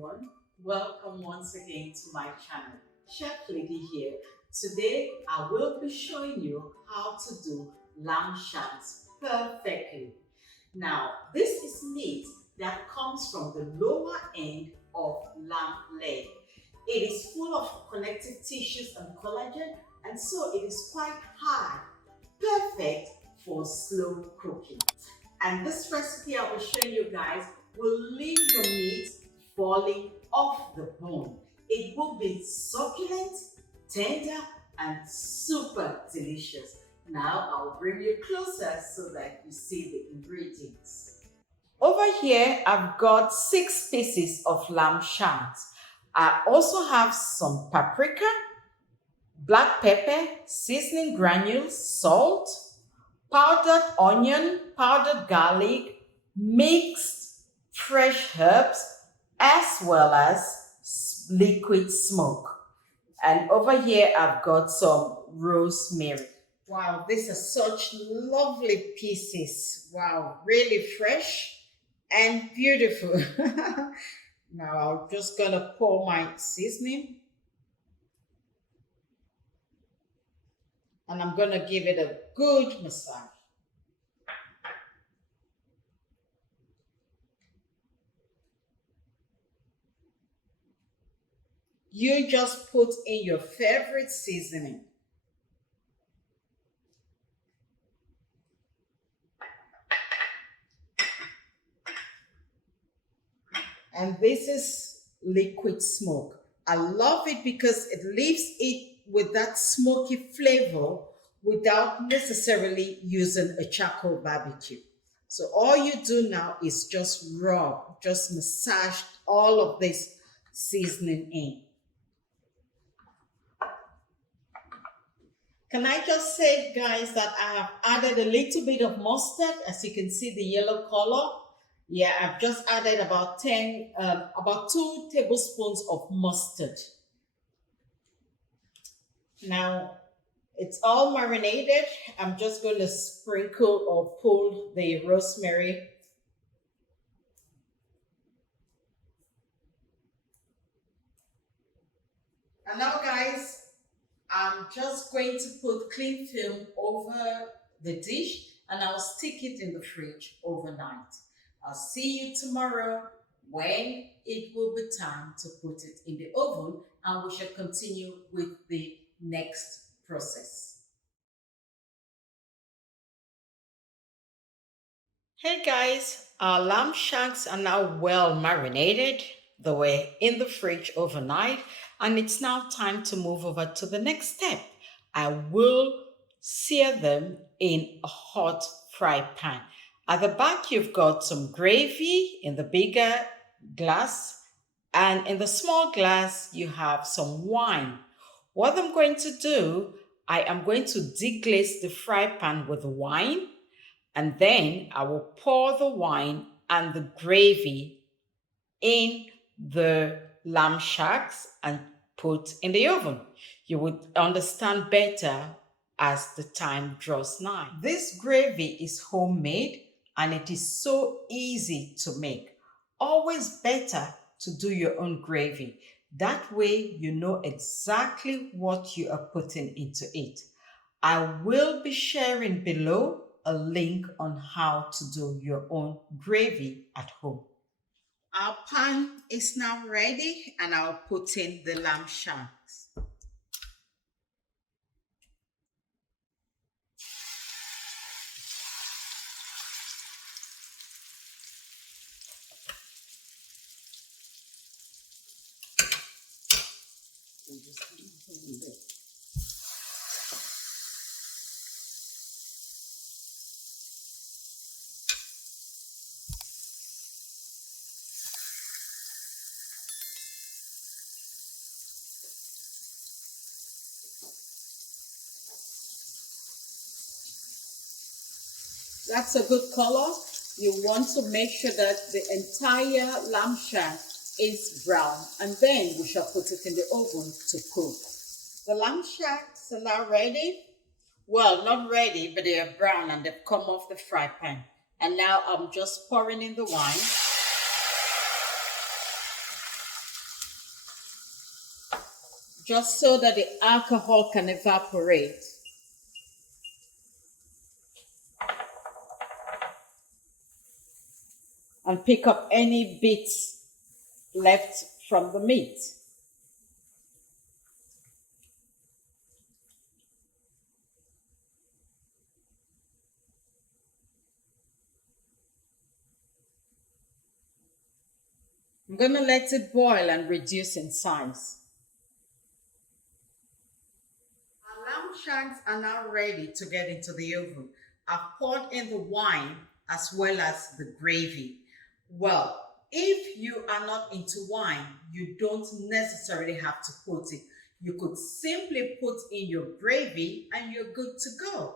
everyone. Welcome once again to my channel. Chef Lady here. Today I will be showing you how to do lamb shanks perfectly. Now this is meat that comes from the lower end of lamb leg. It is full of connective tissues and collagen, and so it is quite hard, perfect for slow cooking. And this recipe I will show you guys will leave your meat falling off the bone. It will be succulent, tender, and super delicious. Now I'll bring you closer so that you see the ingredients. Over here, I've got 6 pieces of lamb shanks. I also have some paprika, black pepper, seasoning granules, salt, powdered onion, powdered garlic, mixed fresh herbs, as well as liquid smoke. And over here, I've got some rosemary. Wow, these are such lovely pieces. Wow, really fresh and beautiful. Now I'm just gonna pour my seasoning. And I'm gonna give it a good massage. You just put in your favorite seasoning. And this is liquid smoke. I love it because it leaves it with that smoky flavor without necessarily using a charcoal barbecue. So all you do now is just rub, just massage all of this seasoning in. Can I just say, guys, that I have added a little bit of mustard, as you can see the yellow color. Yeah, I've just added about 2 tablespoons of mustard. Now, it's all marinated. I'm just going to sprinkle or pull the rosemary. And now, guys, I'm just going to put cling film over the dish and I'll stick it in the fridge overnight. I'll see you tomorrow when it will be time to put it in the oven, and we shall continue with the next process. Hey guys, our lamb shanks are now well marinated. They were in the fridge overnight, and it's now time to move over to the next step. I will sear them in a hot fry pan. At the back, you've got some gravy in the bigger glass, and in the small glass, you have some wine. What I'm going to do, I am going to deglaze the fry pan with wine, and then I will pour the wine and the gravy in the lamb shanks and put in the oven. You would understand better as the time draws nigh. This gravy is homemade and it is so easy to make. Always better to do your own gravy. That way you know exactly what you are putting into it. I will be sharing below a link on how to do your own gravy at home. Our pan is now ready and I'll put in the lamb shanks. That's a good color. You want to make sure that the entire lamb shank is brown, and then we shall put it in the oven to cook. The lamb shanks are now ready. Well, not ready, but they are brown and they've come off the fry pan. And now I'm just pouring in the wine. just so that the alcohol can evaporate. And pick up any bits left from the meat. I'm going to let it boil and reduce in size. Our lamb shanks are now ready to get into the oven. I've poured in the wine as well as the gravy. Well, if you are not into wine, you don't necessarily have to put it. You could simply put in your gravy and you're good to go.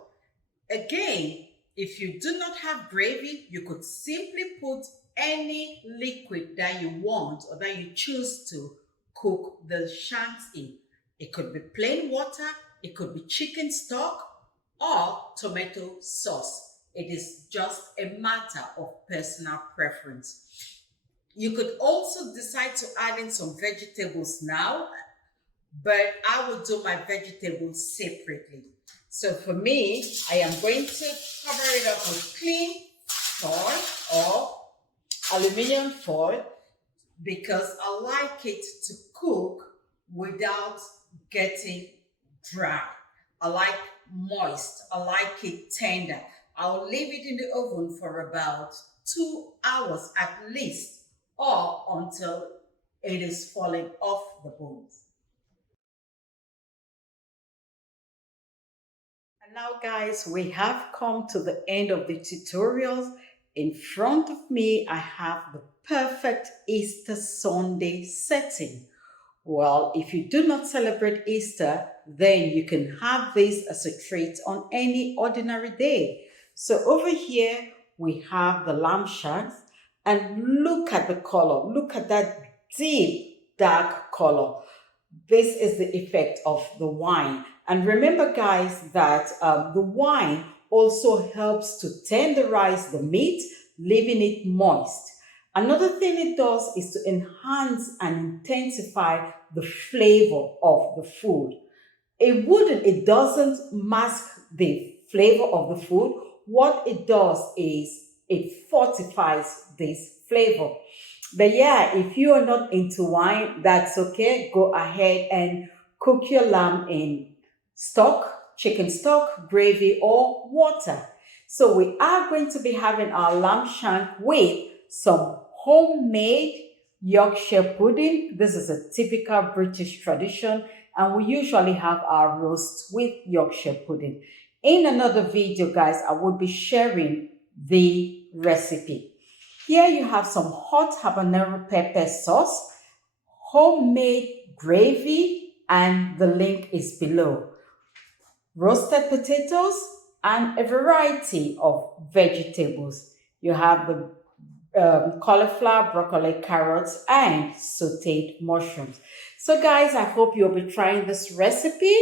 Again, if you do not have gravy, you could simply put any liquid that you want or that you choose to cook the shanks in. It could be plain water, it could be chicken stock or tomato sauce. It is just a matter of personal preference. You could also decide to add in some vegetables now, but I will do my vegetables separately. So for me, I am going to cover it up with clean foil or aluminum foil because I like it to cook without getting dry. I like moist. I like it tender. I'll leave it in the oven for about 2 hours at least, or until it is falling off the bones. And now guys, we have come to the end of the tutorials. In front of me, I have the perfect Easter Sunday setting. Well, if you do not celebrate Easter, then you can have this as a treat on any ordinary day. So over here, we have the lamb shanks, and look at the color. Look at that deep, dark color. This is the effect of the wine. And remember, guys, that the wine also helps to tenderize the meat, leaving it moist. Another thing it does is to enhance and intensify the flavor of the food. It doesn't mask the flavor of the food. What it does is it fortifies this flavor. But yeah, if you are not into wine, that's okay. Go ahead and cook your lamb in stock, chicken stock, gravy, or water. So we are going to be having our lamb shank with some homemade Yorkshire pudding. This is a typical British tradition, and we usually have our roast with Yorkshire pudding. In another video, guys, I will be sharing the recipe. Here you have some hot habanero pepper sauce, homemade gravy, and the link is below. Roasted potatoes and a variety of vegetables. You have the cauliflower, broccoli, carrots, and sauteed mushrooms. So guys, I hope you'll be trying this recipe.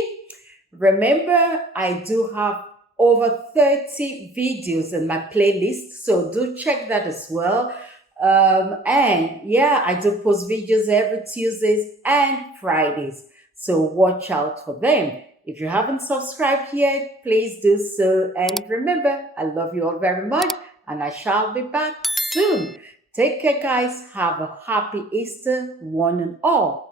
Remember, I do have over 30 videos in my playlist, so do check that as well. And yeah, I do post videos every Tuesdays and Fridays, so watch out for them. If you haven't subscribed yet, please do so. And remember, I love you all very much, and I shall be back soon. Take care, guys. Have a happy Easter, one and all.